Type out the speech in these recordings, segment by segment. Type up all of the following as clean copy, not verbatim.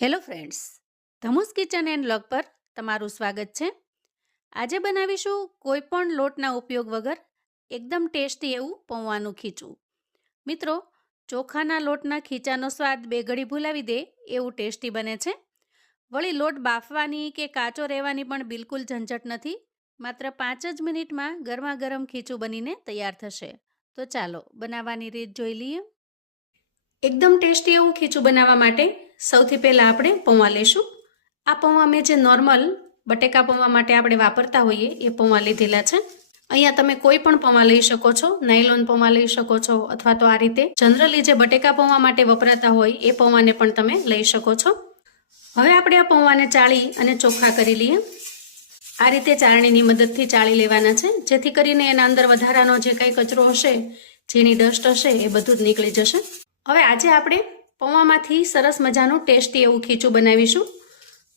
Hello friends, Dhamu's kitchen and vlog પર તમારું સ્વાગત છે. આજે બનાવીશું કોઈ પણ લોટના ઉપયોગ વગર એકદમ ટેસ્ટી એવું પૌવાનું ખીચું. મિત્રો, ચોખાના લોટના ખીચાનો સ્વાદ બે ઘડી ભૂલાવી દે એવું ટેસ્ટી બને છે. વળી લોટ બાફવાની કે કાચો રહેવાની પણ બિલકુલ ઝંઝટ નથી. માત્ર 5 જ મિનિટમાં ગરમા ગરમ ખીચું બનીને તૈયાર થશે. તો ચાલો બનાવવાની રીત જોઈ લઈએ. એકદમ ટેસ્ટી એવું ખીચું બનાવવા માટે સૌથી પહેલાં આપણે પૌવા લેશું. આ પૌવા મેં જે નોર્મલ બટેકા પૌવા માટે આપણે વાપરતા હોઈએ એ પૌવા લીધેલા છે. અહીંયા તમે કોઈ પણ પૌવા લઈ શકો છો, નાયલોન પૌવા લઈ શકો છો, અથવા તો આ રીતે જનરલી જે બટેકા પૌવા માટે વપરાતા હોય એ પૌવાને પણ તમે લઈ શકો છો. હવે આપણે આ પૌવાને ચાળી અને ચોખ્ખા કરી લઈએ. આ રીતે ચાળણીની મદદથી ચાળી લેવાના છે, જેથી કરીને એના અંદર વધારાનો જે કાંઈ કચરો હશે, ઝીણી ડસ્ટ હશે, એ બધું જ નીકળી જશે. હવે આજે આપણે પૌવામાંથી સરસ મજાનું ટેસ્ટી એવું ખીચું બનાવીશું.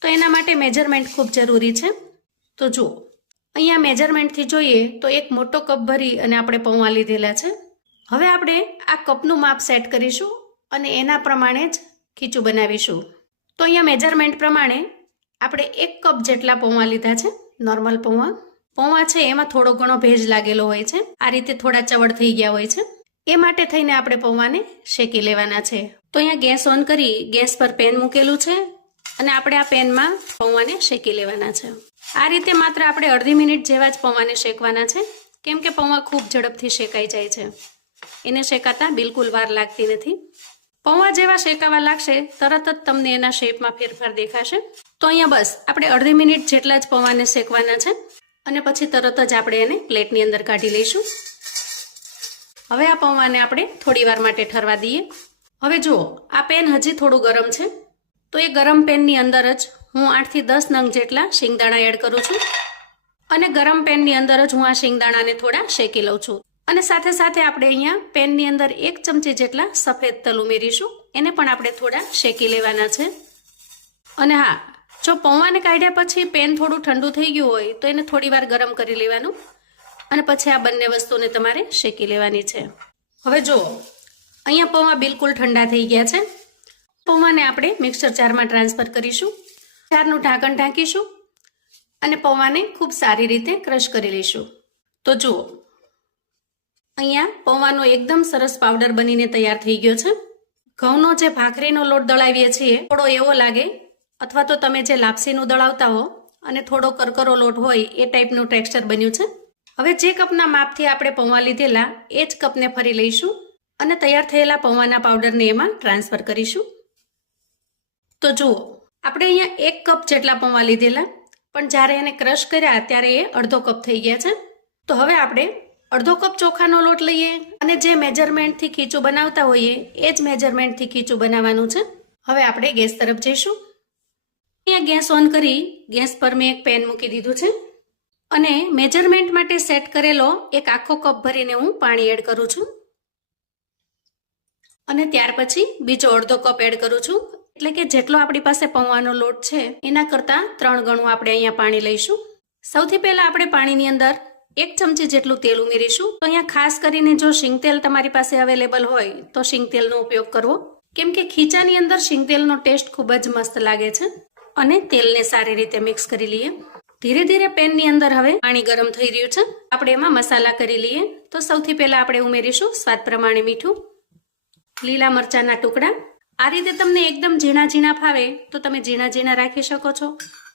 તો એના માટે મેજરમેન્ટ ખૂબ જરૂરી છે. તો જુઓ, અહીંયા મેજરમેન્ટથી જોઈએ તો એક મોટો કપ ભરી અને આપણે પૌવા લીધેલા છે. હવે આપણે આ કપનું માપ સેટ કરીશું અને એના પ્રમાણે જ ખીચું બનાવીશું. તો અહીંયા મેજરમેન્ટ પ્રમાણે આપણે 1 કપ જેટલા પૌવા લીધા છે. નોર્મલ પૌવા છે એમાં થોડો ઘણો ભેજ લાગેલો હોય છે, આ રીતે થોડા ચવડ થઈ ગયા હોય છે. એ માટે થઈને આપણે પૌવાને શેકી લેવાના છે. તો અહીંયા ગેસ ઓન કરી ગેસ પર પેન મૂકેલું છે અને આપણે આ પેનમાં પૌવાને શેકી લેવાના છે. આ રીતે માત્ર આપણે અડધી મિનિટ જેવા જ પૌવાને શેકવાના છે, કેમ કે પૌવા ખૂબ ઝડપથી શેકાઈ જાય છે. એને શેકાતા બિલકુલ વાર લાગતી નથી. પૌવા જેવા શેકાવા લાગશે તરત જ તમને એના શેપમાં ફેરફાર દેખાશે. તો અહીંયા બસ આપણે અડધી મિનિટ જેટલા જ પૌવાને શેકવાના છે અને પછી તરત જ આપણે એને પ્લેટની અંદર કાઢી લઈશું. હવે આ પૌવાને આપણે થોડી વાર માટે ઠરવા દઈએ. હવે જુઓ, આ પેન હજી થોડું ગરમ છે, તો એ ગરમ પેનની અંદર જ હું 8 થી 10 નંગ જેટલા શિંગદાણા એડ કરું છું અને ગરમ પેનની અંદર જ હું આ શિંગદાણાને થોડા શેકી લઉં છું. અને સાથે સાથે આપણે અહીંયા પેનની અંદર 1 ચમચી જેટલા સફેદ તલ ઉમેરીશું. એને પણ આપણે થોડા શેકી લેવાના છે. અને હા, જો પૌવાને કાઢ્યા પછી પેન થોડું ઠંડુ થઈ ગયું હોય તો એને થોડી વાર ગરમ કરી લેવાનું અને પછી આ બંને વસ્તુને તમારે શેકી લેવાની છે. હવે જુઓ, અહીંયા પૌવા બિલકુલ ઠંડા થઈ ગયા છે. પૌવાને આપણે મિક્સર જારમાં ટ્રાન્સફર કરીશું. જારનું ઢાંકણ ઢાંકીશું અને પૌવાને ખૂબ સારી રીતે ક્રશ કરી લઈશું. તો જુઓ, અહીંયા પૌવાનો એકદમ સરસ પાવડર બનીને તૈયાર થઈ ગયો છે. ઘઉંનો જે ભાખરીનો લોટ દળાવીએ છીએ થોડો એવો લાગે, અથવા તો તમે જે લાપસીનું દળાવતા હો અને થોડો કરકરો લોટ હોય એ ટાઈપનું ટેક્સચર બન્યું છે. હવે જે કપના માપથી આપણે પૌવા લીધેલા એ જ કપને ફરી લઈશું અને તૈયાર થયેલા પૌવાના પાવડરને એમાં ટ્રાન્સફર કરીશું. તો જુઓ, આપણે અહીંયા 1 કપ જેટલા પૌવા લીધેલા, પણ જ્યારે એને ક્રશ કર્યા ત્યારે એ અડધો કપ થઈ ગયા છે. તો હવે આપણે અડધો કપ ચોખાનો લોટ લઈએ અને જે મેજરમેન્ટથી ખીચું બનાવતા હોઈએ એ જ મેજરમેન્ટથી ખીચું બનાવવાનું છે. હવે આપણે ગેસ તરફ જઈશું. અહીંયા ગેસ ઓન કરી ગેસ પર મેં એક પેન મૂકી દીધું છે અને મેજરમેન્ટ માટે સેટ કરેલો એક આખો કપ ભરીને હું પાણી એડ કરું છું અને ત્યાર પછી બીજો અડધો કપ એડ કરું છું. એટલે કે જેટલો આપણી પાસે પૌવાનો લોટ છે એના કરતાં 3 ગણું આપણે અહીંયા પાણી લઈશું. સૌથી પહેલા આપણે પાણીની અંદર 1 ચમચી જેટલું તેલ ઉમેરીશું. તો અહીંયા ખાસ કરીને જો શીંગતેલ તમારી પાસે અવેલેબલ હોય તો શીંગતેલનો ઉપયોગ કરવો, કેમ કે ખીચાની અંદર શીંગતેલનો ટેસ્ટ ખૂબ જ મસ્ત લાગે છે. અને તેલને સારી રીતે મિક્સ કરી લઈએ. ધીરે ધીરે પેનની અંદર હવે પાણી ગરમ થઈ રહ્યું છે. આપણે એમાં મસાલા કરી લઈએ. તો સૌથી પહેલા આપણે ઉમેરીશું સ્વાદ પ્રમાણે મીઠું, લીલા મરચાના ટુકડા. આ રીતે તમને એકદમ ઝીણા ઝીણા ફાવે તો તમે ઝીણા ઝીણા રાખી શકો છો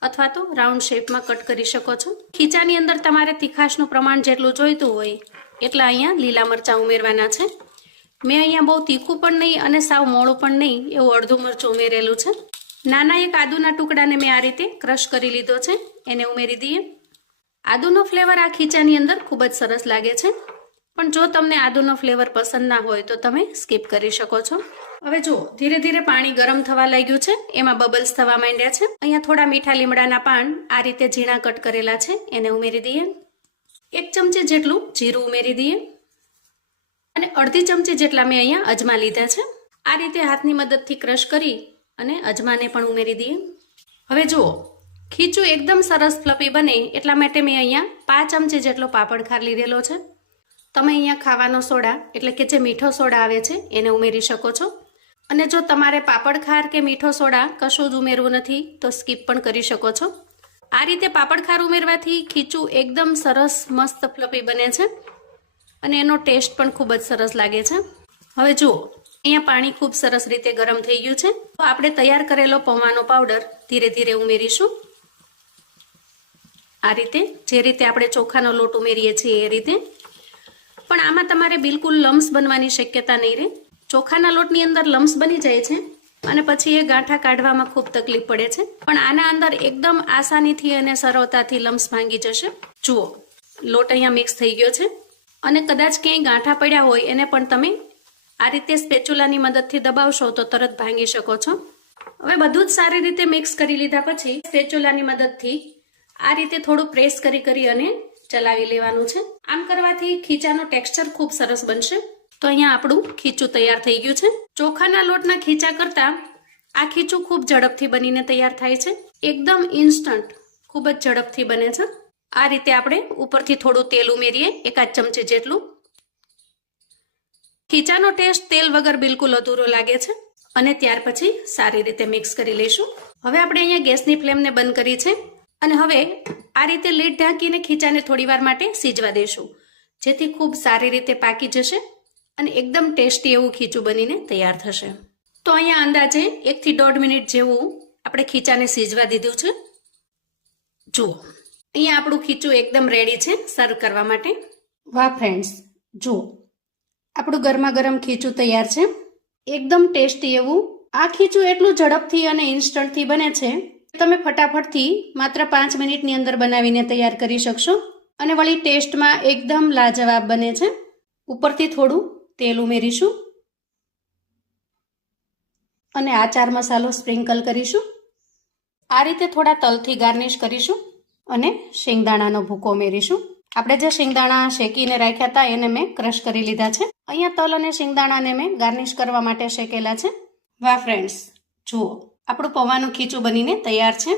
અથવા તો રાઉન્ડ શેપમાં કટ કરી શકો છો. ખીચાની અંદર તમારે તીખાશનું પ્રમાણ જેટલું જોઈતું હોય એટલા અહીંયા લીલા મરચાં ઉમેરવાના છે. મેં અહીંયા બહુ તીખું પણ નહીં અને સાવ મોળું પણ નહીં એવું અડધું મરચું ઉમેરેલું છે. નાના એક આદુના ટુકડાને મેં આ રીતે ક્રશ કરી લીધો છે, એને ઉમેરી દઈએ. આદુનો ફ્લેવર આ ખીચાની અંદર ખૂબ જ સરસ લાગે છે, પણ જો તમને આદુનો ફ્લેવર પસંદ ના હોય તો તમે સ્કીપ કરી શકો છો. હવે જુઓ, ધીરે ધીરે પાણી ગરમ થવા લાગ્યું છે, એમાં બબલ્સ થવા માંડ્યા છે. અહીંયા થોડા મીઠા લીમડાના પાન આ રીતે ઝીણા કટ કરેલા છે એને ઉમેરી દઈએ. 1 ચમચી જેટલું જીરું ઉમેરી દઈએ અને અડધી ચમચી જેટલા મેં અહીંયા અજમા લીધા છે. આ રીતે હાથની મદદથી ક્રશ કરી અને અજમાને પણ ઉમેરી દઈએ. હવે જુઓ, ખીચું એકદમ સરસ ફ્લફી બને એટલા માટે મેં અહીંયા 5 ચમચી જેટલો પાપડ ખાર લીધેલો છે. તમે અહીંયા ખાવાનો સોડા એટલે કે જે મીઠો સોડા આવે છે એને ઉમેરી શકો છો. અને જો તમારે પાપડ ખાર કે મીઠો સોડા કશું જ ઉમેરવું નથી તો સ્કીપ પણ કરી શકો છો. આ રીતે પાપડ ખાર ઉમેરવાથી ખીચું એકદમ સરસ મસ્ત ફ્લફી બને છે અને એનો ટેસ્ટ પણ ખૂબ જ સરસ લાગે છે. હવે જુઓ, અહીંયા પાણી ખૂબ સરસ રીતે ગરમ થઈ ગયું છે. તો આપણે તૈયાર કરેલો પૌવાનો પાવડર ધીરે ધીરે ઉમેરીશું. આ રીતે, જે રીતે આપણે ચોખાનો લોટ ઉમેરીએ છીએ એ રીતે. પણ આમાં તમારે બિલકુલ લમ્સ બનવાની શક્યતા નહીં રહે. ચોખાના લોટની અંદર લમ્સ બની જાય છે અને પછી એ ગાંઠા કાઢવામાં ખૂબ તકલીફ પડે છે. પણ આના અંદર એકદમ આસાનીથી અને સરળતાથી લમ્સ ભાંગી જશે. જુઓ, લોટ અહીંયા મિક્સ થઈ ગયો છે અને કદાચ ક્યાંય ગાંઠા પડ્યા હોય એને પણ તમે આ રીતે સ્પેચ્યુલાની મદદથી દબાવશો તો તરત ભાંગી શકો છો. હવે બધું જ સારી રીતે મિક્સ કરી લીધા પછી સ્પેચ્યુલાની મદદથી આ રીતે થોડું પ્રેસ કરી અને ચલાવી લેવાનું છે. આમ કરવાથી ખીચાનો ટેક્સચર ખૂબ સરસ બનશે. તો અહીંયા આપણું ખીચું તૈયાર થઈ ગયું છે. ચોખાના લોટના ખીચા કરતા આ ખીચું ખૂબ ઝડપથી બનીને તૈયાર થાય છે. એકદમ ઇન્સ્ટન્ટ, ખૂબ જ ઝડપથી બને છે. આ રીતે આપણે ઉપરથી થોડું તેલ ઉમેરીએ, 1 ચમચી જેટલું. ખીચાનો ટેસ્ટ તેલ વગર બિલકુલ અધૂરો લાગે છે. અને ત્યાર પછી સારી રીતે મિક્સ કરી લઈશું. હવે આપણે અહીંયા ગેસની ફ્લેમને બંધ કરી છે અને હવે આ રીતે લીડ ઢાંકીને ખીચાને થોડીવાર માટે સીજવા દઈશું, જેથી ખૂબ સારી રીતે પાકી જશે અને એકદમ ટેસ્ટી એવું ખીચું બનીને તૈયાર થશે. તો અહીંયા અંદાજે 1 થી 1.5 મિનિટ જેવું આપણે ખીચાને સીજવા દીધું છે. જુઓ, અહીંયા આપણું ખીચું એકદમ રેડી છે સર્વ કરવા માટે. વાહ ફ્રેન્ડ્સ, જુઓ આપણું ગરમા ગરમ ખીચું તૈયાર છે. એકદમ ટેસ્ટી એવું. આ ખીચું એટલું ઝડપથી અને ઇન્સ્ટન્ટથી બને છે તમે ફટાફટથી માત્ર 5 મિનિટની અંદર બનાવીને તૈયાર કરી શકશો અને વળી ટેસ્ટમાં એકદમ લાજવાબ બને છે. ઉપરથી થોડું તેલ ઉમેરીશું અને આચાર મસાલો સ્પ્રિંકલ કરીશું. આ રીતે થોડા તલથી ગાર્નિશ કરીશું અને શેંગદાણાનો ભૂકો ઉમેરીશું. આપણે જે શેંગદાણા શેકીને રાખ્યા હતા એને મેં ક્રશ કરી લીધા છે. અહીંયા તલ અને શેંગદાણાને મેં ગાર્નિશ કરવા માટે શેકેલા છે. વાહ ફ્રેન્ડ્સ, જુઓ આપણું પૌવાનું ખીચું બનીને તૈયાર છે.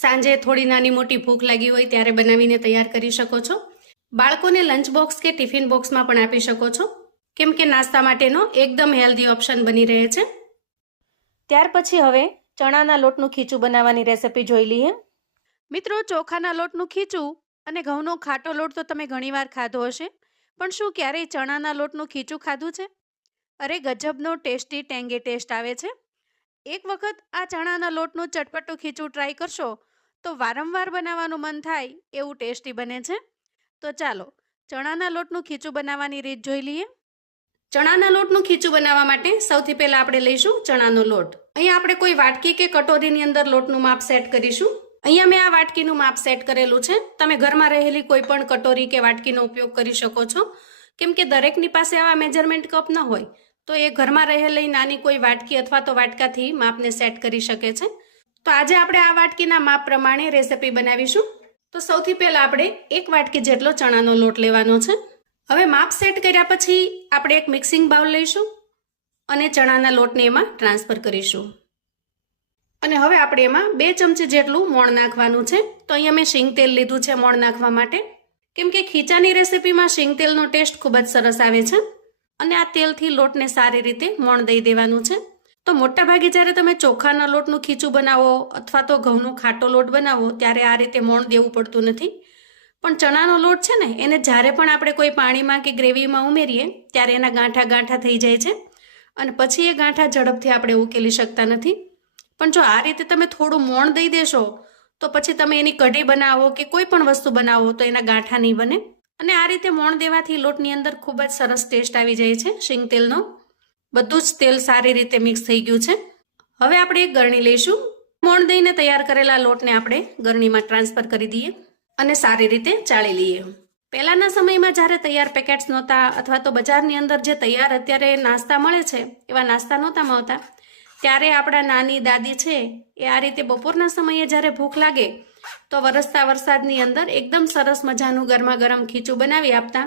સાંજે થોડી નાની મોટી ભૂખ લાગી હોય ત્યારે બનાવીને તૈયાર કરી શકો છો. બાળકોને લંચ બોક્સ કે ટિફિન બોક્સમાં પણ આપી શકો છો, કેમ કે નાસ્તા માટેનો એકદમ હેલ્ધી ઓપ્શન બની રહે છે. ત્યાર પછી હવે ચણાના લોટનું ખીચું બનાવવાની રેસિપી જોઈ લઈએ. મિત્રો, ચોખાના લોટનું ખીચું અને ઘઉંનો ખાટો લોટ તો તમે ઘણીવાર ખાધો હશે, પણ શું ક્યારેય ચણાના લોટનું ખીચું ખાધું છે? અરે ગજબનો ટેસ્ટી ટેંગે ટેસ્ટ આવે છે. એક વખત આ ચણાના લોટનું ચટપટું ખીચું ટ્રાય કરશો તો વારંવાર બનાવવાનું મન થાય એવું ટેસ્ટી બને છે. તો ચાલો ચણાના લોટનું ખીચું બનાવવાની રીત જોઈ લઈએ. ચણાના લોટનું ખીચું બનાવવા માટે સૌથી પહેલા આપણે લઈશું ચણાનો લોટ. અહીંયા આપણે કોઈ વાટકી કે કટોરીની અંદર લોટનું માપ સેટ કરીશું. અહીંયા મેં આ વાટકીનું માપ સેટ કરેલું છે. તમે ઘરમાં રહેલી કોઈ પણ કટોરી કે વાટકીનો ઉપયોગ કરી શકો છો, કેમ કે દરેકની પાસે આવા મેજરમેન્ટ કપ ન હોય તો એ ઘરમાં રહેલી નાની કોઈ વાટકી અથવા તો વાટકાથી માપને સેટ કરી શકે છે. તો આજે આપણે આ વાટકીના માપ પ્રમાણે રેસિપી બનાવીશું. તો સૌથી પહેલા આપણે 1 વાટકી જેટલો ચણાનો લોટ લેવાનો છે. હવે માપ સેટ કર્યા પછી આપણે એક મિક્સિંગ બાઉલ લઈશું અને ચણાના લોટને એમાં ટ્રાન્સફર કરીશું. અને હવે આપણે એમાં 2 ચમચી જેટલું મોણ નાખવાનું છે. તો અહીંયા મેં શીંગ તેલ લીધું છે મોણ નાખવા માટે, કેમ કે ખીચાની રેસિપીમાં શીંગ તેલનો ટેસ્ટ ખૂબ જ સરસ આવે છે અને આ તેલથી લોટને સારી રીતે મોણ દઈ દેવાનું છે. તો મોટાભાગે જ્યારે તમે ચોખાના લોટનું ખીચું બનાવો અથવા તો ઘઉંનો ખાટો લોટ બનાવો ત્યારે આ રીતે મોણ દેવું પડતું નથી. પણ ચણાનો લોટ છે ને, એને જ્યારે પણ આપણે કોઈ પાણીમાં કે ગ્રેવીમાં ઉમેરીએ ત્યારે એના ગાંઠા ગાંઠા થઈ જાય છે અને પછી એ ગાંઠા ઝડપથી આપણે ઉકેલી શકતા નથી. પણ જો આ રીતે તમે થોડું મોણ દઈ દેશો તો પછી તમે એની કઢી બનાવો કે કોઈ પણ વસ્તુ બનાવો તો એના ગાંઠા નહીં બને. અને આ રીતે મોણ દેવાથી લોટની અંદર ખૂબ જ સરસ ટેસ્ટ આવી જાય છે શીંગ તેલનો. બધું જ તેલ સારી રીતે મિક્સ થઈ ગયું છે. હવે આપણે એક ગરણી લઈશું. મોણ દઈને તૈયાર કરેલા લોટને આપણે ગરણીમાં ટ્રાન્સફર કરી દઈએ અને સારી રીતે ચાળી લઈએ. પહેલાના સમયમાં જ્યારે તૈયાર પેકેટ્સ નહોતા અથવા તો બજારની અંદર જે તૈયાર અત્યારે નાસ્તા મળે છે એવા નાસ્તા નહોતા મળતા, ત્યારે આપણા નાની દાદી છે એ આ રીતે બપોરના સમયે જ્યારે ભૂખ લાગે તો વરસતા વરસાદની અંદર એકદમ સરસ મજાનું ગરમા ગરમ ખીચું બનાવી આપતા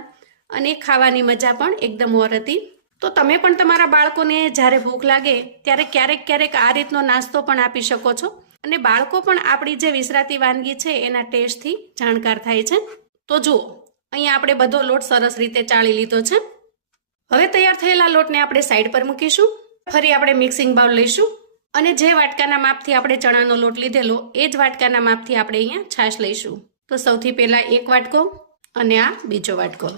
અને ખાવાની મજા પણ એકદમ ઓર હતી. તો તમે પણ તમારા બાળકોને જ્યારે ભૂખ લાગે ત્યારે ક્યારેક ક્યારેક આ રીતનો નાસ્તો પણ આપી શકો છો અને બાળકો પણ આપણી જે વિસરાતી વાનગી છે એના ટેસ્ટથી જાણકાર થાય છે. તો જુઓ, અહીંયા આપણે બધો લોટ સરસ રીતે ચાળી લીધો છે. હવે તૈયાર થયેલા લોટને આપણે સાઈડ પર મૂકીશું ફરી આપણે મિક્સિંગ બાઉલ લઈશું અને જે વાટકાના માપથી આપણે ચણાનો લોટ લીધેલો એ જ વાટકાના માપથી આપણે અહીંયા છાશ લઈશું. તો સૌથી પહેલા એક વાટકો અને આ બીજો વાટકો.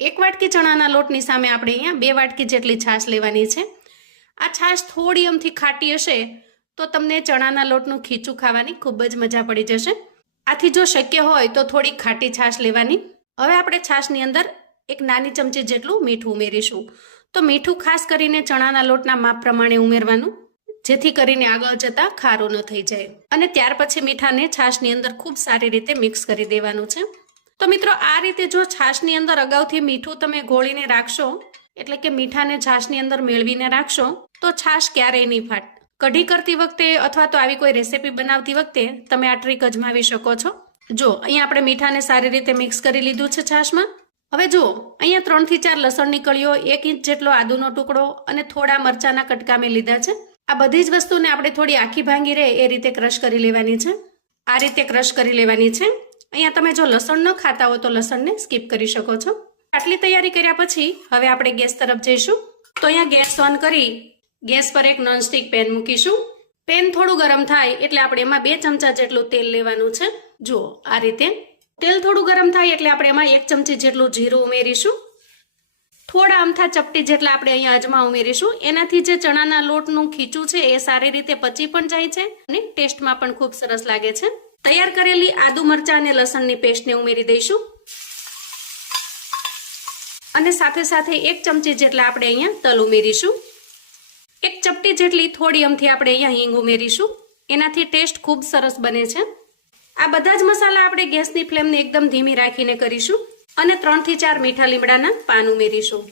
એક વાટકી ચણાના લોટની સામે આપણે અહીંયા 2 વાટકી જેટલી છાશ લેવાની છે. આ છાશ થોડી અમથી ખાટી હશે તો તમને ચણાના લોટનું ખીચું ખાવાની ખૂબ જ મજા પડી જશે. આથી જો શક્ય હોય તો થોડી ખાટી છાશ લેવાની. હવે આપણે છાશની અંદર એક નાની ચમચી જેટલું મીઠું ઉમેરીશું. તો મીઠું ખાસ કરીને ચણાના લોટના માપ પ્રમાણે ઉમેરવાનું, જેથી કરીને આગળ જતા ખારો ન થઈ જાય. અને ત્યાર પછી મીઠાને છાશની અંદર ખૂબ સારી રીતે મિક્સ કરી દેવાનું છે. તો મિત્રો આ રીતે જો છાશની અંદર અગાઉથી મીઠું તમે ઘોળીને રાખશો, એટલે કે મીઠાને છાશની અંદર મેળવીને રાખશો, તો છાશ ક્યારેય નહીં ફાટે. કઢી કરતી વખતે અથવા તો આવી કોઈ રેસીપી બનાવતી વખતે તમે આ ટ્રીક અજમાવી શકો છો. જો અહીંયા આપણે મીઠાને સારી રીતે મિક્સ કરી લીધું છે છાશમાં. હવે જો અહીંયા 3 થી 4 લસણની કળીઓ, 1 ઇંચ જેટલો આદુનો ટુકડો અને થોડા મરચાના કટકા મેં લીધા છે. આ બધી જ વસ્તુને આપણે થોડી આખી ભાંગી રહે એ રીતે ક્રશ કરી લેવાની છે. આ રીતે ક્રશ કરી લેવાની છે. અહીંયા તમે જો લસણ ન ખાતા હો તો લસણને સ્કીપ કરી શકો છો. આટલી તૈયારી કર્યા પછી હવે આપણે ગેસ તરફ જઈશું. તો અહીંયા ગેસ ઓન કરી ગેસ પર એક નોનસ્ટિક પેન મૂકીશું. પેન થોડું ગરમ થાય એટલે આપણે એમાં 2 ચમચા જેટલું તેલ લેવાનું છે. જો આ રીતે તેલ થોડું ગરમ થાય એટલે આપણે એમાં 1 ચમચી જેટલું જીરું ઉમેરીશું. થોડા અમથા ચપટી જેટલા આપણે અહીંયા અજમા ઉમેરીશું. એનાથી જે ચણાના લોટનું ખીચું છે એ સારી રીતે પચી પણ જાય છે અને ટેસ્ટમાં પણ ખૂબ સરસ લાગે છે. તૈયાર કરેલી આદુ મરચાં અને લસણની પેસ્ટને ઉમેરી દઈશું. અને સાથે સાથે 1 ચમચી જેટલા આપણે અહીંયા તલ ઉમેરીશું. 1 ચપટી જેટલી થોડી અમથી આપણે અહીંયા હિંગ ઉમેરીશું. એનાથી ટેસ્ટ ખૂબ સરસ બને છે. આ બધા જ મસાલા આપણે ગેસની ફ્લેમને એકદમ ધીમી રાખીને કરીશું અને 3 થી 4 મીઠા લીમડાના પાન ઉમેરીશું.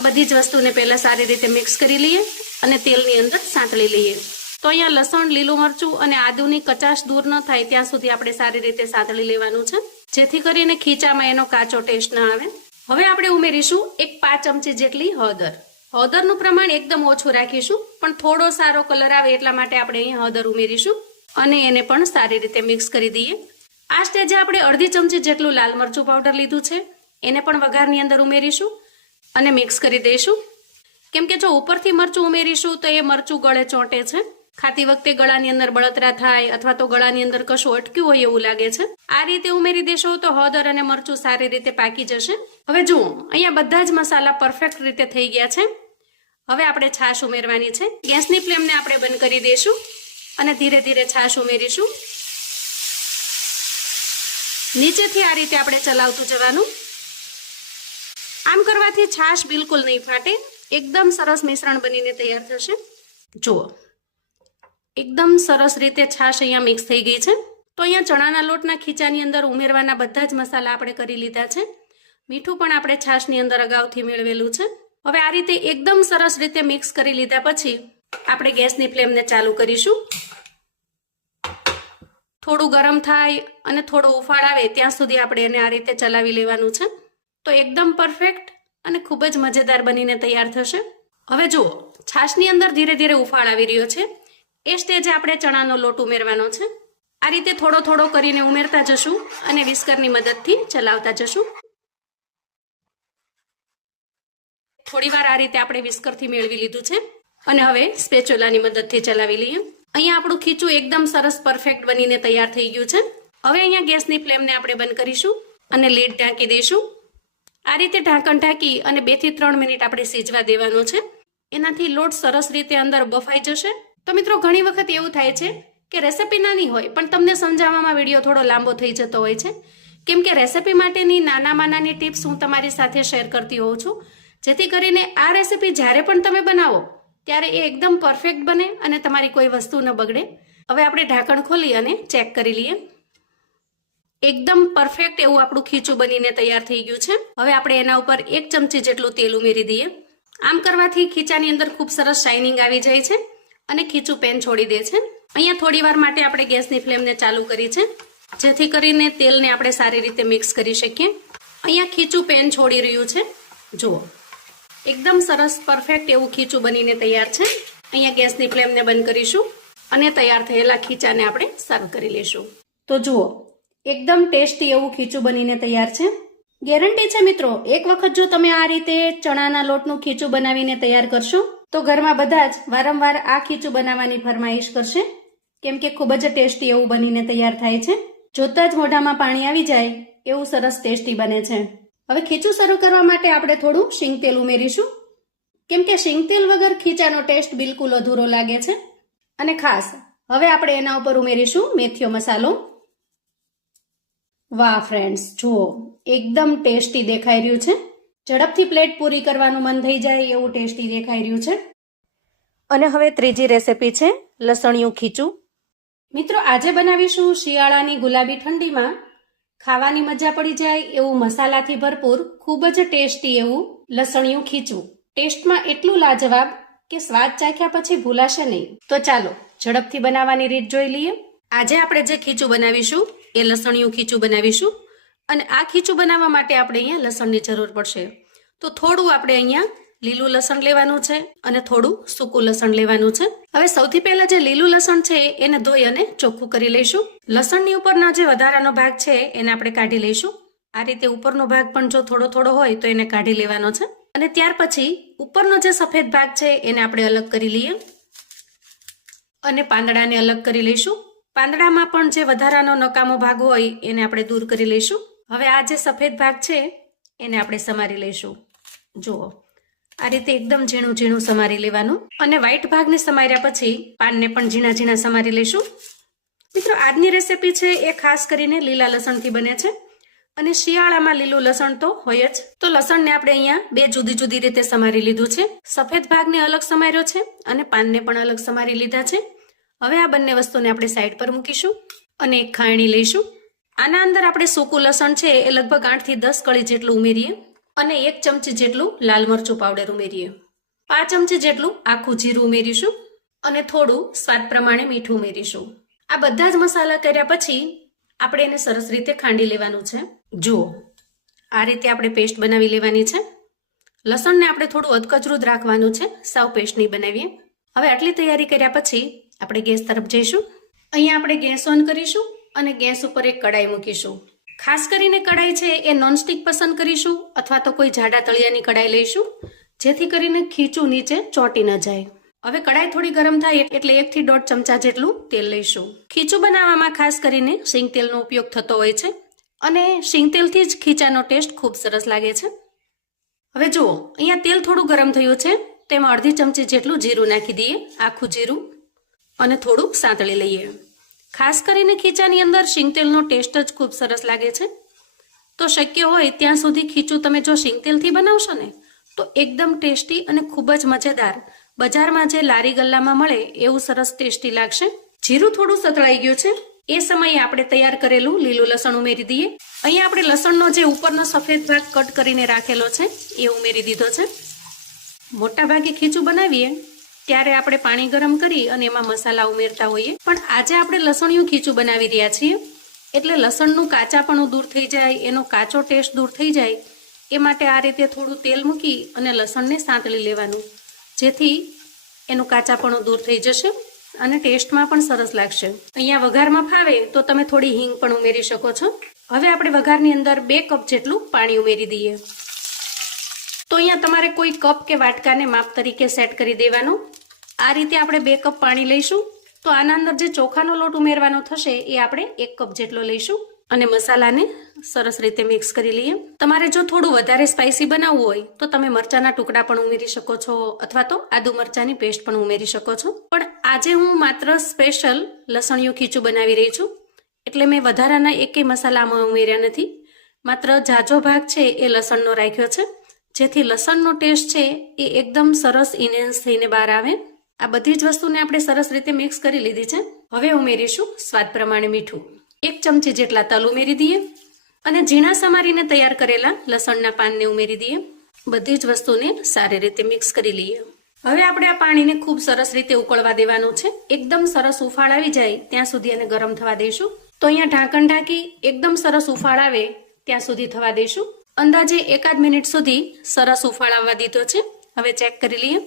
બધી જ વસ્તુને પહેલા સારી રીતે મિક્સ કરી લઈએ અને તેલની અંદર સાંતળી લઈએ. તો અહીંયા લસણ, લીલું મરચું અને આદુની કચાશ દૂર ન થાય ત્યાં સુધી આપણે સારી રીતે સાંતળી લેવાનું છે, જેથી કરીને ખીચામાં એનો કાચો ટેસ્ટ ન આવે. હવે આપણે ઉમેરીશું 5 ચમચી જેટલી હળદર. હળદરનું પ્રમાણ એકદમ ઓછું રાખીશું, પણ થોડો સારો કલર આવે એટલા માટે આપણે અહીંયા હળદર ઉમેરીશું અને એને પણ સારી રીતે મિક્સ કરી દઈએ. આ સ્ટેજે આપણે અડધી ચમચી જેટલું લાલ મરચું પાવડર લીધું છે, એને પણ વઘારની અંદર ઉમેરીશું અને મિક્સ કરી દઈશું. કેમ કે જો ઉપરથી મરચું ઉમેરીશું તો એ મરચું ગળે ચોંટે છે. ખાતી વખતે ગળાની અંદર બળતરા થાય અથવા તો ગળાની અંદર કશું અટક્યું હોય એવું લાગે છે. આ રીતે ઉમેરી દેશો તો હળદર અને મરચું સારી રીતે પાકી જશે. હવે જુઓ અહીંયા બધા જ મસાલા પરફેક્ટ રીતે થઈ ગયા છે. હવે આપણે છાશ ઉમેરવાની છે. ગેસની ફ્લેમને આપણે બંધ કરી દઈશું અને ધીરે ધીરે છાશ ઉમેરીશું. નીચેથી આ રીતે આપણે ચલાવતું જવાનું. આમ કરવાથી છાશ બિલકુલ નહીં ફાટે. એકદમ સરસ મિશ્રણ બનીને તૈયાર થશે. જુઓ એકદમ સરસ રીતે છાશ અહીંયા મિક્સ થઈ ગઈ છે. તો અહીંયા ચણાના લોટના ખીચાની અંદર ઉમેરવાના બધા જ મસાલા આપણે કરી લીધા છે. મીઠું પણ આપણે છાશની અંદર અગાઉથી મેળવેલું છે. હવે આ રીતે એકદમ સરસ રીતે મિક્સ કરી લીધા પછી આપણે ગેસની ફ્લેમને ચાલુ કરીશું. થોડું ગરમ થાય અને થોડો ઉફાળ આવે ત્યાં સુધી આપણે એને આ રીતે ચલાવી લેવાનું છે. તો એકદમ પરફેક્ટ અને ખૂબ જ મજેદાર બનીને તૈયાર થશે. હવે જુઓ છાશની અંદર ધીરે ધીરે ઉફાળ આવી રહ્યો છે. એ સ્ટેજે આપણે ચણાનો લોટ ઉમેરવાનો છે. આ રીતે થોડો થોડો કરીને ઉમેરતા જશું અને વિસ્કરની મદદથી ચલાવતા જશું. થોડીવાર આ રીતે આપણે વિસ્કરથી મેળવી લીધું છે અને હવે સ્પેચ્યુલાની મદદથી ચલાવી લઈએ. અહીંયા આપણું ખીચું એકદમ સરસ પરફેક્ટ બનીને તૈયાર થઈ ગયું છે. હવે અહીંયા ગેસની ફ્લેમને આપણે બંધ કરીશું અને લીડ ઢાંકી દઈશું. આ રીતે ઢાંકણ ઢાંકી અને 2 થી 3 મિનિટ આપણે સીજવા દેવાનો છે. એનાથી લોટ સરસ રીતે અંદર બફાઈ જશે. તો મિત્રો ઘણી વખત એવું થાય છે કે રેસીપી નાની હોય પણ તમને સમજાવવામાં વિડીયો થોડો લાંબો થઈ જતો હોય છે. કેમ કે રેસીપી માટેની નાનામાં નાની ટિપ્સ હું તમારી સાથે શેર કરતી હોઉં છું, જેથી કરીને આ રેસીપી જ્યારે પણ તમે બનાવો ત્યારે એ એકદમ પરફેક્ટ બને અને તમારી કોઈ વસ્તુ ન બગડે. હવે આપણે ઢાંકણ ખોલી અને ચેક કરી લઈએ. એકદમ પરફેક્ટ એવું આપણું ખીચું બનીને તૈયાર થઈ ગયું છે. હવે આપણે એના ઉપર 1 ચમચી જેટલું તેલ ઉમેરી દઈએ. આમ કરવાથી ખીચાની અંદર ખૂબ સરસ શાઇનિંગ આવી જાય છે અને ખીચું પેન છોડી દે છે. અહીંયા થોડી વાર માટે આપણે ગેસની ફ્લેમને ચાલુ કરી છે, જેથી કરીને તેલને આપણે સારી રીતે મિક્સ કરી શકીએ. અહીંયા ખીચું પેન છોડી રહ્યું છે. જુઓ એકદમ સરસ પરફેક્ટ એવું ખીચું બનીને તૈયાર છે. અહીંયા ગેસની ફ્લેમને બંધ કરીશું અને તૈયાર થયેલા ખીચાને આપણે સર્વ કરી લઈશું. તો જુઓ એકદમ ટેસ્ટી એવું ખીચું બનીને તૈયાર છે. ગેરંટી છે મિત્રો, એક વખત જો તમે આ રીતે ચણાના લોટનું ખીચું બનાવીને તૈયાર કરશો તો ઘરમાં બધા જ વારંવાર આ ખીચું બનાવવાની ફરમાઈશ કરશે, કેમ કે ખૂબ જ ટેસ્ટી એવું બનીને તૈયાર થાય છે. જોતા જ મોઢામાં પાણી આવી જાય એવું સરસ ટેસ્ટી બને છે. હવે ખીચું શરૂ કરવા માટે આપણે થોડું શીંગ તેલ ઉમેરીશું, કેમ કે શીંગ તેલ વગર ખીચાનો ટેસ્ટ બિલકુલ અધૂરો લાગે છે. અને ખાસ હવે આપણે એના ઉપર ઉમેરીશું મેથીયો મસાલો. વાહ ફ્રેન્ડ્સ, જુઓ એકદમ ટેસ્ટી દેખાઈ રહ્યું છે. ઝડપથી પ્લેટ પૂરી કરવાનું મન થઈ જાય એવું ટેસ્ટી દેખાઈ રહ્યું છે. અને હવે ત્રીજી રેસીપી છે લસણિયું ખીચું. મિત્રો, આજે બનાવીશું શિયાળાની ગુલાબી ઠંડીમાં ખાવાની મજા પડી જાય એવું મસાલાથી ભરપૂર ખૂબ જ ટેસ્ટી એવું લસણિયું ખીચું. ટેસ્ટમાં એટલું લાજવાબ કે સ્વાદ ચાખ્યા પછી ભૂલાશે નહીં. તો ચાલો ઝડપથી બનાવવાની રીત જોઈ લઈએ. આજે આપણે જે ખીચું બનાવીશું એ લસણિયું ખીચું બનાવીશું. અને આ ખીચું બનાવવા માટે આપણે અહીંયા લસણની જરૂર પડશે. તો થોડું આપણે અહીંયા લીલું લસણ લેવાનું છે અને થોડું સૂકું લસણ લેવાનું છે. હવે સૌથી પહેલા જે લીલું લસણ છે એને ધોઈ અને ચોખ્ખું કરી લઈશું. લસણની ઉપરના જે વધારાનો ભાગ છે એને આપણે કાઢી લઈશું. આ રીતે ઉપરનો ભાગ પણ જો થોડો થોડો હોય તો એને કાઢી લેવાનો છે. અને ત્યાર પછી ઉપરનો જે સફેદ ભાગ છે એને આપણે અલગ કરી લઈએ અને પાંદડાને અલગ કરી લઈશું. પાંદડામાં પણ જે વધારાનો નકામો ભાગ હોય એને આપણે દૂર કરી લઈશું. હવે આ જે સફેદ ભાગ છે એને આપણે સમારી લઈશું. જુઓ, આ રીતે એકદમ ઝીણું ઝીણું સમારી લેવાનું. અને વ્હાઈટ ભાગને સમાર્યા પછી પાનને પણ ઝીણા ઝીણા સમારી લઈશું. મિત્રો, આજની રેસીપી છે એ ખાસ કરીને લીલા લસણથી બને છે. અને શિયાળામાં લીલું લસણ તો હોય જ. તો લસણને આપણે અહીંયા બે જુદી જુદી રીતે સમારી લીધું છે. સફેદ ભાગને અલગ સમાર્યો છે અને પાનને પણ અલગ સમારી લીધા છે. હવે આ બંને વસ્તુને આપણે સાઈડ પર મૂકીશું અને એક ખાયણી લઈશું. આના અંદર આપણે સૂકું લસણ છે એ લગભગ 8 થી 10 કળી જેટલું ઉમેરીએ અને 1 ચમચી જેટલું લાલ મરચું પાવડર ઉમેરીએ. 5 ચમચી જેટલું આખું જીરું ઉમેરીશું અને થોડું સ્વાદ પ્રમાણે મીઠું ઉમેરીશું. આ બધા જ મસાલા કર્યા પછી આપણે એને સરસ રીતે ખાંડી લેવાનું છે. જુઓ, આ રીતે આપણે પેસ્ટ બનાવી લેવાની છે. લસણને આપણે થોડું અધકચરું જ રાખવાનું છે, સાવ પેસ્ટ નહીં બનાવીએ. હવે આટલી તૈયારી કર્યા પછી આપણે ગેસ તરફ જઈશું. અહીંયા આપણે ગેસ ઓન કરીશું અને ગેસ ઉપર એક કડાઈ મૂકીશું. ખાસ કરીને કડાઈ છે એ નોનસ્ટિક પસંદ કરીશું અથવા તો કોઈ જાડા તળિયાની કડાઈ લઈશું, જેથી કરીને ખીચું નીચે ચોંટી ન જાય. હવે કડાઈ થોડી ગરમ થાય એટલે 1 થી 1.5 ચમચા જેટલું તેલ લઈશું. ખીચું બનાવવામાં ખાસ કરીને શીંગ તેલનો ઉપયોગ થતો હોય છે અને શીંગ તેલથી જ ખીચાનો ટેસ્ટ ખૂબ સરસ લાગે છે. હવે જુઓ, અહીંયા તેલ થોડું ગરમ થયું છે, તેમાં 1/2 ચમચી જેટલું જીરું નાખી દઈએ, આખું જીરું, અને થોડુંક સાંતળી લઈએ. ખાસ કરીને ખીચાની અંદર શીંગ તેલનો ટેસ્ટ જ ખૂબ સરસ લાગે છે. તો શક્ય હોય ત્યાં સુધી ખીચું તમે જો શીંગ તેલથી બનાવશો ને તો એકદમ ટેસ્ટી અને ખૂબ જ મજેદાર, બજારમાં જે લારી ગલ્લામાં મળે એવું સરસ ટેસ્ટી લાગશે. જીરું થોડું સતળાઈ ગયું છે એ સમયે આપણે તૈયાર કરેલું લીલું લસણ ઉમેરી દઈએ. અહીંયા આપણે લસણનો જે ઉપરનો સફેદ ભાગ કટ કરીને રાખેલો છે એ ઉમેરી દીધો છે. મોટા ભાગે ખીચું બનાવીએ ત્યારે આપણે પાણી ગરમ કરી અને એમાં મસાલા ઉમેરતા હોઈએ, પણ આજે આપણે લસણિયું ખીચું બનાવી રહ્યા છીએ એટલે લસણનું કાચાપણું દૂર થઈ જાય, એનો કાચો ટેસ્ટ દૂર થઈ જાય એ માટે આ રીતે થોડું તેલ મૂકી અને લસણને સાંતળી લેવાનું, જેથી એનું કાચાપણું દૂર થઈ જશે અને ટેસ્ટમાં પણ સરસ લાગશે. અહીંયા વઘારમાં ફાવે તો તમે થોડી હિંગ પણ ઉમેરી શકો છો. હવે આપણે વઘારની અંદર 2 કપ જેટલું પાણી ઉમેરી દઈએ. તો અહીંયા તમારે કોઈ કપ કે વાટકાને માપ તરીકે સેટ કરી દેવાનું. આ રીતે આપણે 2 કપ પાણી લઈશું. તો આના અંદર જે ચોખાનો લોટ ઉમેરવાનો થશે એ આપણે 1 કપ જેટલો લઈશું અને મસાલાને સરસ રીતે મિક્સ કરી લઈએ. તમારે જો થોડું વધારે સ્પાઇસી બનાવવું હોય તો તમે મરચાના ટુકડા પણ ઉમેરી શકો છો અથવા તો આદુ મરચાની પેસ્ટ પણ ઉમેરી શકો છો. પણ આજે હું માત્ર સ્પેશિયલ લસણિયું ખીચું બનાવી રહી છું એટલે મેં વધારાના એકેય મસાલામાં ઉમેર્યા નથી. માત્ર જાજો ભાગ છે એ લસણનો રાખ્યો છે, જેથી લસણનો ટેસ્ટ છે એ એકદમ સરસ ઇન્હેન્સ થઈને બહાર આવે. આ બધી જ વસ્તુને આપણે સરસ રીતે મિક્સ કરી લીધી છે. હવે ઉમેરીશું સ્વાદ પ્રમાણે મીઠું. 1 ચમચી જેટલા તલ ઉમેરી દઈએ અને ઝીણા સમારીને તૈયાર કરેલા લસણના પાનને ઉમેરી દઈએ. બધી જ વસ્તુને સારી રીતે મિક્સ કરી લઈએ. હવે આપણે આ પાણીને ખૂબ સરસ રીતે ઉકળવા દેવાનું છે. એકદમ સરસ ઉફાળ આવી જાય ત્યાં સુધી એને ગરમ થવા દઈશું. તો અહીંયા ઢાંકણ ઢાંકી એકદમ સરસ ઉફાળ આવે ત્યાં સુધી થવા દઈશું. અંદાજે 1 મિનિટ સુધી સરસ ઉફાળ આવવા દીધો છે. હવે ચેક કરી લઈએ.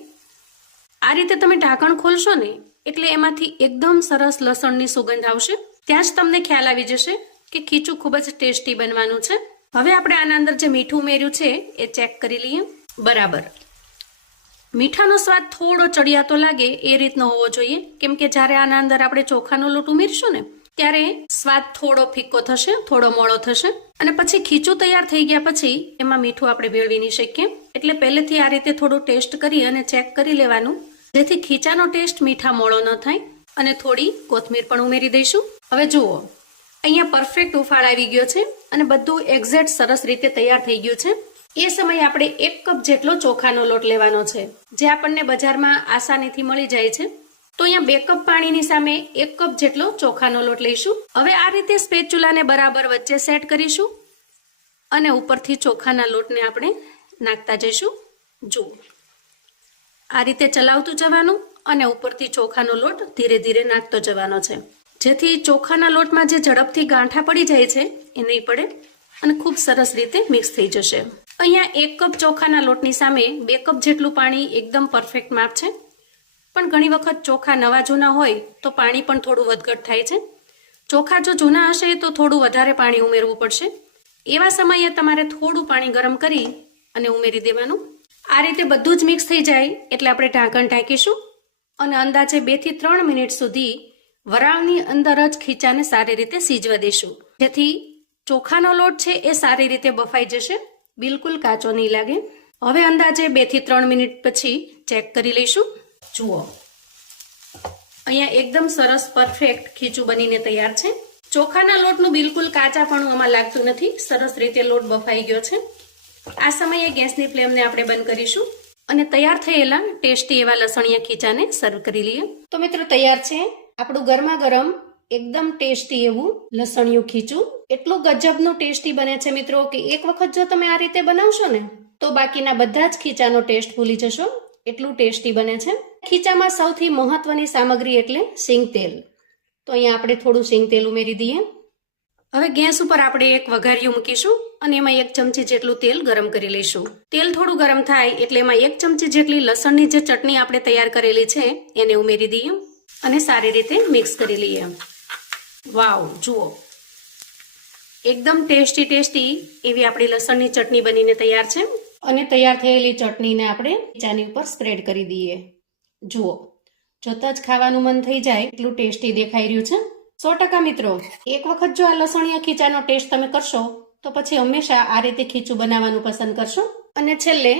આ રીતે તમે ઢાંકણ ખોલશો ને એટલે એમાંથી એકદમ સરસ લસણની સુગંધ આવશે. ત્યાં જ તમને ખ્યાલ આવી જશે કે ખીચું ખૂબ જ ટેસ્ટી બનવાનું છે. હવે આપણે આના અંદર જે મીઠું ઉમેર્યું છે એ ચેક કરી લઈએ. બરાબર મીઠાનો સ્વાદ થોડો ચડિયાતો લાગે એ રીતનો હોવો જોઈએ, કેમ કે જ્યારે આના અંદર આપણે ચોખાનો લોટ ઉમેરશું ને ત્યારે સ્વાદ થોડો ફીકો થશે, થોડો મોળો થશે અને પછી ખીચું તૈયાર થઈ ગયા પછી એમાં મીઠું આપણે ભેળવી નહીં શકીએ. એટલે પહેલેથી આ રીતે થોડું ટેસ્ટ કરી અને ચેક કરી લેવાનું, જેથી ખીચાનો ટેસ્ટ મીઠા મોળો ન થાય. અને થોડી કોથમીર પણ ઉમેરી દઈશું. હવે જુઓ, અહીંયા પરફેક્ટ ઉફાળ આવી ગયો છે અને બધું એક્ઝેક્ટ સરસ રીતે તૈયાર થઈ ગયું છે. એ સમયે આપણે 1 કપ જેટલો ચોખાનો લોટ લેવાનો છે, જે આપણને બજારમાં આસાનીથી મળી જાય છે. તો અહીંયા 2 કપ પાણીની સામે 1 કપ જેટલો ચોખાનો લોટ લઈશું. હવે આ રીતે સ્પેચ્યુલાને બરાબર વચ્ચે સેટ કરીશું અને ઉપરથી ચોખાના લોટને આપણે નાખતા જઈશું. જુઓ, આ રીતે ચલાવતું જવાનું અને ઉપરથી ચોખાનો લોટ ધીરે ધીરે નાખતો જવાનો છે, જેથી ચોખાના લોટમાં જે ઝડપથી ગાંઠા પડી જાય છે એ નહીં પડે અને ખૂબ સરસ રીતે મિક્સ થઈ જશે. અહીંયા 1 કપ ચોખાના લોટની સામે 2 કપ જેટલું પાણી એકદમ પરફેક્ટ માપ છે. પણ ઘણી વખત ચોખા નવા જૂના હોય તો પાણી પણ થોડું વધઘટ થાય છે. ચોખા જો જૂના હશે તો થોડું વધારે પાણી ઉમેરવું પડશે. એવા સમયે તમારે થોડું પાણી ગરમ કરી અને ઉમેરી દેવાનું. આ રીતે બધું જ મિક્સ થઈ જાય એટલે આપણે ઢાંકણ ઢાંકીશું અને અંદાજે 2 થી 3 મિનિટ સુધી વરાળની અંદર જ ખીચાને સારી રીતે સીજવા દઈશું, જેથી ચોખાનો લોટ છે એ સારી રીતે બફાઈ જશે, બિલકુલ કાચો નહીં લાગે. હવે અંદાજે 2 થી 3 મિનિટ પછી ચેક કરી લઈશું. જુઓ, અહીંયા એકદમ સરસ પરફેક્ટ ખીચું બનીને તૈયાર છે. ચોખાના લોટનું બિલકુલ કાચાપણું આમાં લાગતું નથી, સરસ રીતે લોટ બફાઈ ગયો છે. આ સમયે ગેસની ફ્લેમને આપણે બંધ કરીશું અને તૈયાર થયેલા ટેસ્ટી એવા લસણિયા ખીચાને સર્વ કરી લઈએ. તો મિત્રો તૈયાર છે આપણું ગરમા ગરમ એકદમ ટેસ્ટી એવું લસણિયું ખીચું. એટલું ગજબનું ટેસ્ટી બને છે મિત્રો કે એક વખત જો તમે આ રીતે બનાવશો ને તો બાકીના બધા જ ખીચાનો ટેસ્ટ ભૂલી જશો, એટલું ટેસ્ટી બને છે. ખીચામાં સૌથી મહત્વની સામગ્રી એટલે સિંગ તેલ. તો અહીંયા આપણે થોડું સિંગ તેલ ઉમેરી દઈએ. હવે ગેસ ઉપર આપણે એક વઘારિયું મૂકીશું અને એમાં 1 ચમચી જેટલું તેલ ગરમ કરી લઈશું. તેલ થોડું ગરમ થાય એટલે એમાં 1 ચમચી જેટલી લસણની જે ચટણી આપણે તૈયાર કરેલી છે એને ઉમેરી દઈએ અને સારી રીતે મિક્સ કરી લઈએ. વાવ, જુઓ, એકદમ ટેસ્ટી એવી આપણી લસણની ચટણી બનીને તૈયાર છે. અને તૈયાર થયેલી ચટણીને આપણે ખીચાની ઉપર સ્પ્રેડ કરી દઈએ. જુઓ, જોતા જ ખાવાનું મન થઈ જાય એટલું ટેસ્ટી દેખાઈ રહ્યું છે. 100% મિત્રો, એક વખત જો આ લસણિયા ખીચાનો ટેસ્ટ તમે કરશો તો પછી હંમેશા આ રીતે ખીચું બનાવવાનું પસંદ કરશો. અને છેલ્લે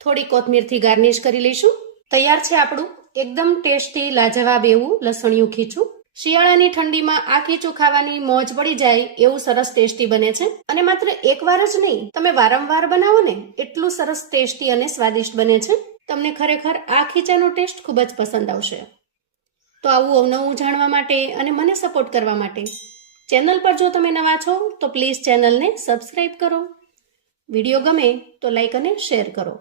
થોડી કોથમીરથી ગાર્નિશ કરી લઈશું. તૈયાર છે આપણું એકદમ ટેસ્ટી લાજવાબ એવું લસણિયું ખીચું. શિયાળાની ઠંડીમાં આ ખીચું ખાવાની મોજ પડી જાય એવું સરસ ટેસ્ટી બને છે. અને માત્ર એકવાર જ નહીં, તમે વારંવાર બનાવો ને એટલું સરસ ટેસ્ટી અને સ્વાદિષ્ટ બને છે. તમને ખરેખર આ ખીચાનો ટેસ્ટ ખૂબ જ પસંદ આવશે. તો આવું અવનવું જાણવા માટે અને મને સપોર્ટ કરવા માટે ચેનલ પર જો તમે નવા છો તો પ્લીઝ ચેનલને સબસ્ક્રાઇબ કરો. વિડીયો ગમે તો લાઈક અને શેર કરો.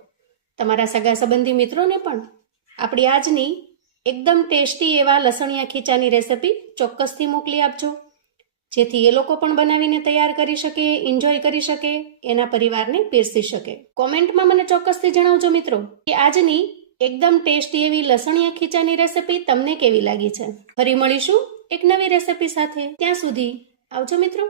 તમારા સગા સંબંધી મિત્રોને પણ આપણી આજની એકદમ ટેસ્ટી એવા લસણિયા ખીચાની રેસિપી ચોક્કસથી મોકલી આપજો, જેથી એ લોકો પણ બનાવીને તૈયાર કરી શકે, એન્જોય કરી શકે, એના પરિવારને પીરસી શકે. કોમેન્ટમાં મને ચોક્કસથી જણાવજો મિત્રો કે આજની એકદમ ટેસ્ટી એવી લસણિયા ખીચાની રેસિપી તમને કેવી લાગી છે. ફરી મળીશું એક નવી રેસિપી સાથે. ત્યાં સુધી આવજો મિત્રો.